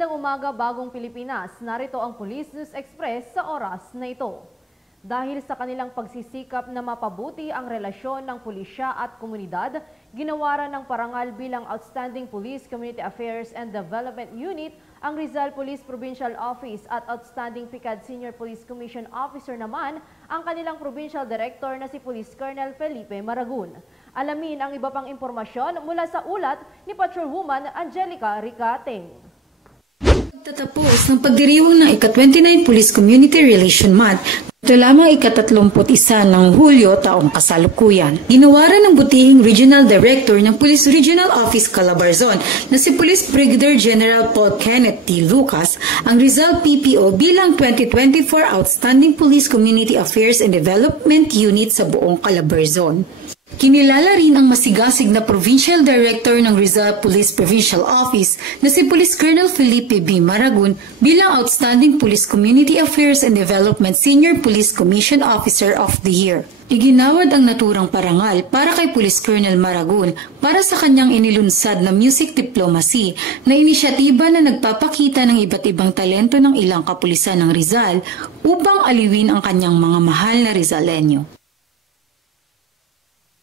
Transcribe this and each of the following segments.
Magandang umaga, Bagong Pilipinas. Narito ang Police News Express sa oras na ito. Dahil sa kanilang pagsisikap na mapabuti ang relasyon ng pulisya at komunidad, ginawaran ng parangal bilang Outstanding Police Community Affairs and Development Unit ang Rizal Police Provincial Office at Outstanding PICAD Senior Police Commission Officer naman ang kanilang Provincial Director na si Police Colonel Felipe Maragun. Alamin ang iba pang impormasyon mula sa ulat ni Patrolwoman Angelica Ricateng. Tatapos ng pagdiriwang ng ika-29 Police Community Relation Month, ito lamang ika-31 ng Hulyo taong kasalukuyan. Ginawaran ng butihing Regional Director ng Police Regional Office Calabarzon na si Police Brigadier General Paul Kenneth T. Lucas ang Rizal PPO bilang 2024 Outstanding Police Community Affairs and Development Unit sa buong Calabarzon. Kinilala rin ang masigasig na Provincial Director ng Rizal Police Provincial Office na si Police Colonel Felipe B. Maragun bilang Outstanding Police Community Affairs and Development Senior Police Commission Officer of the Year. Iginawad ang naturang parangal para kay Police Colonel Maragun para sa kanyang inilunsad na music diplomacy na inisyatiba na nagpapakita ng iba't ibang talento ng ilang kapulisan ng Rizal upang aliwin ang kanyang mga mahal na Rizalenyo.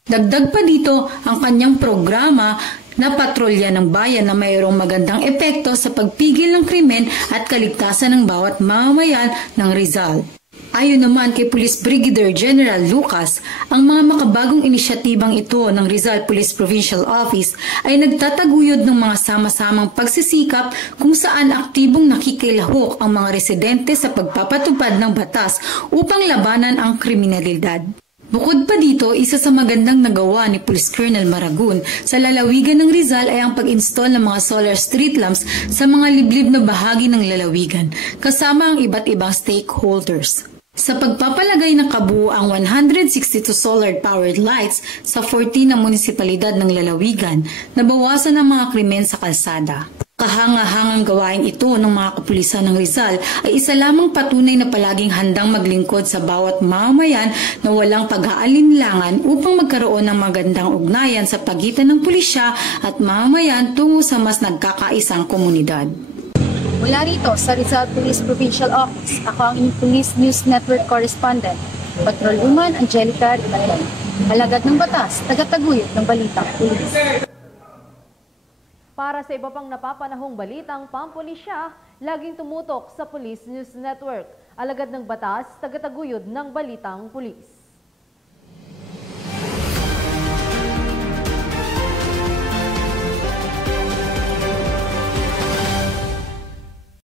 Dagdag pa dito ang kanyang programa na patrolya ng bayan na mayroong magandang epekto sa pagpigil ng krimen at kaligtasan ng bawat mamamayan ng Rizal. Ayon naman kay Police Brigadier General Lucas, ang mga makabagong inisyatibang ito ng Rizal Police Provincial Office ay nagtataguyod ng mga sama-samang pagsisikap kung saan aktibong nakikilahok ang mga residente sa pagpapatupad ng batas upang labanan ang kriminalidad. Bukod pa dito, isa sa magandang nagawa ni Police Colonel Maragun sa lalawigan ng Rizal ay ang pag-install ng mga solar street lamps sa mga liblib na bahagi ng lalawigan, kasama ang iba't ibang stakeholders. Sa pagpapalagay ng kabuuang 162 solar-powered lights sa 14 na munisipalidad ng lalawigan, nabawasan ang mga krimen sa kalsada. Kahanga-hangang gawain ito ng mga kapulisan ng Rizal ay isa lamang patunay na palaging handang maglingkod sa bawat mamamayan na walang pag-aalinlangan upang magkaroon ng magandang ugnayan sa pagitan ng pulisya at mamamayan tungo sa mas nagkakaisang komunidad. Mula rito sa Rizal Police Provincial Office, ako ang inyong Police News Network Correspondent, Patrolwoman Angelica Ricateng. Alagad ng batas, tagataguyod ng balitang pulis. Para sa iba pang napapanahong balitang pampulisya, laging tumutok sa Police News Network. Alagad ng batas, tagataguyod ng balitang pulis.